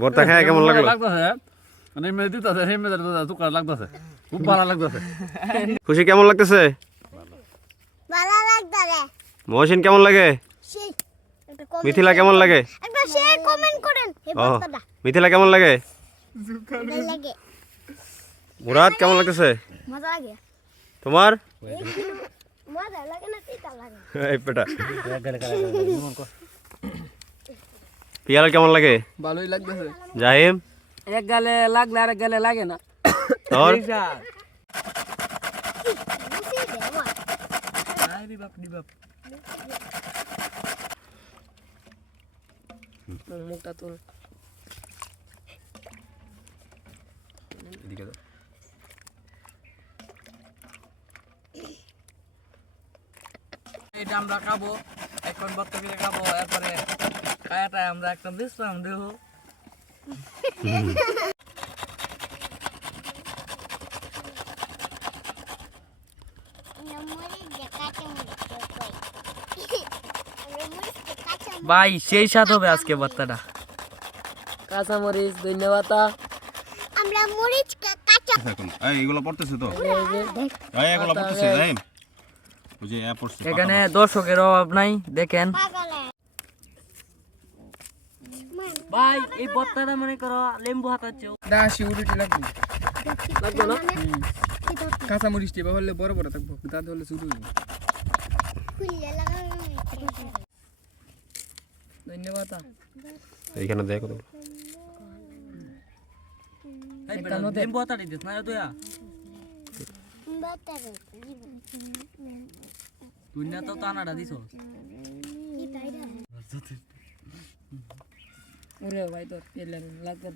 ভর্তা খায় কেমন লাগলো? লাগতেছে মানে মেয়ে দিতেছে সেই মেয়েদের তুকার লাগতেছে খুব ভালো লাগতেছে। খুশি কেমন লাগতেছে? ভালো লাগতাছে। মহসিন কেমন লাগে? সেই একটা কমেন্ট মিথিলা কেমন লাগে? একটা শেয়ার কমেন্ট করেন এই ও বার্তাটা মিথিলা কেমন লাগে? ভালো লাগে। মুরাদ কেমন লাগতেছে? মজা লাগে। তোমার মজা লাগে না তিতা লাগে? এই পেটা পিয়াল কেমন লাগে? ভালোই লাগতেছে। জাহিম এক গালে লাগলে আরেক গালে লাগে না। তোর মুখটা তোর এটা আমরা খাবো এখন বর্তমানে খাবো এরপরে খায়াটা আমরা একটা বিশ্রাম দেব। ভাই সেই স্বাদ হবে আজকে ভর্তাটা। কাঁচামরিচ ধন্যবাদ। আমরা মরিচ কাঁচা এখন এই এগুলো পড়তেছে তো এই এগুলো পড়তেছে জাহিম ওই যে অ্যাপ পড়ছে এখানে দর্শকের অভাব নাই দেখেন পাগলে ভাই এই ভর্তাটা মনে করো লেম্বু হাতাচ্ছে দাসি উড়িটি লাগবে লাগবে না কাঁচা মরিচ টিপা হলে বড় বড় থাকবো দাঁত হলে শুরু হইবে। খুললে লাগানো ধন্যবাদ। এইখানে দেখো তো লেম্বু হাতাটি দিস না রে তুই বাতারে তুই না তো টানাটা দিছ কি তাইরা ওরে ভাই তোর এলে লাগবে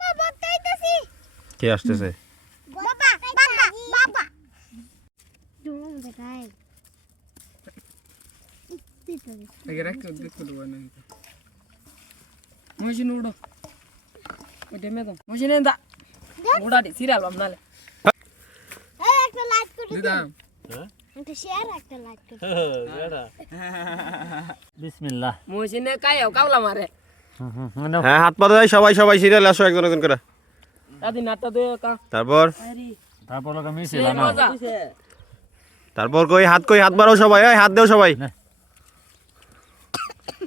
বাবা তাইতাছি কে আসতেছে? বাবা বাবা বাবা দূর দেখাই আগে রাখ দেখো তো না মশিন উড়ো ওইটা মে দাও মশিনে দা উড়াটি সিরিয়াল বামনালে এই একটা লাইক করে দিদাম একটা শেয়ার একটা লাইক করে বিসমিল্লাহ। মশিনে কাইও কাওলা মারে হ্যাঁ হাত পা দেয় সবাই সবাই সিরিয়াল আসো একজন একজন করে দাদি নাটটা দে কা তারপর তারপর লোকে মিছিল সেই না মজা তারপর কই হাত বাড়াও সবাই এই হাত দাও সবাই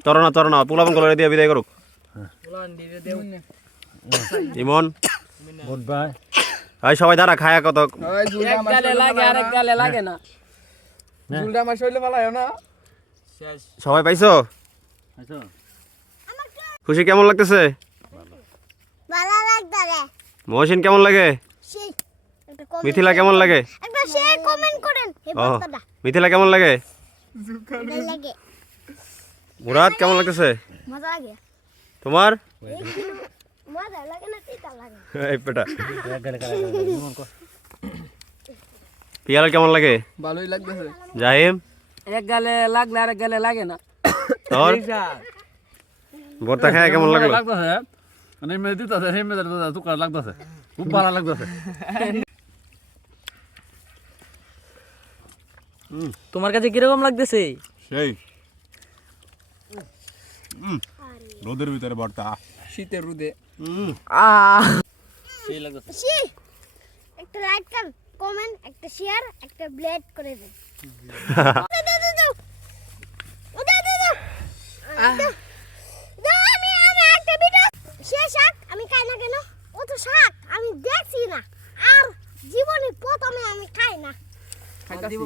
তরনা পোলাপন করে দিয়ে বিদায় করুক বলান দিবে দেউ ইমন গুড বাই। এই সবাই দাঁড়া খায়া কত এক গালে লাগে আরেক গালে লাগে না জুলটা আমার শরীরে পালায় না শেষ সবাই পাইছো? আচ্ছা খুশি কেমন লাগতেছে? ভালো লাগতাছে। মহসিন কেমন লাগে? সেই একটা কমেন্ট মিথিলা কেমন লাগে? একটা শেয়ার কমেন্ট করেন এই ও বার্তাটা মিথিলা কেমন লাগে? ভালো লাগে। মুরাদ কেমন লাগতেছে? মজা লাগে। তোমার মজা লাগে না তিতা লাগে? এই পেটা পিয়াল কেমন লাগে? ভালোই লাগতেছে। জাহিম এক গালে লাগলে আরেক গালে লাগে না তোর ভর্তা খায় কেমন লাগলো? লাগতেছে মানে মেয়ে দিতেছে সেই মেয়েদের তুকার লাগতেছে খুব ভালো লাগতেছে। তোমার কাছে কিরকম লাগতেছে? সেই রোদের ভিতরে ভর্তা শীতের রোদে সেই লাগতেছে। সেই একটা লাইক কমেন্ট একটা শেয়ার একটা ব্লেড করে দেন আমি একটা ভিডিও সে শাক আমি খাই না কেন ও তো শাক আমি দেখছি না আর জীবনে প্রথমে আমি খাই না খাইতাছি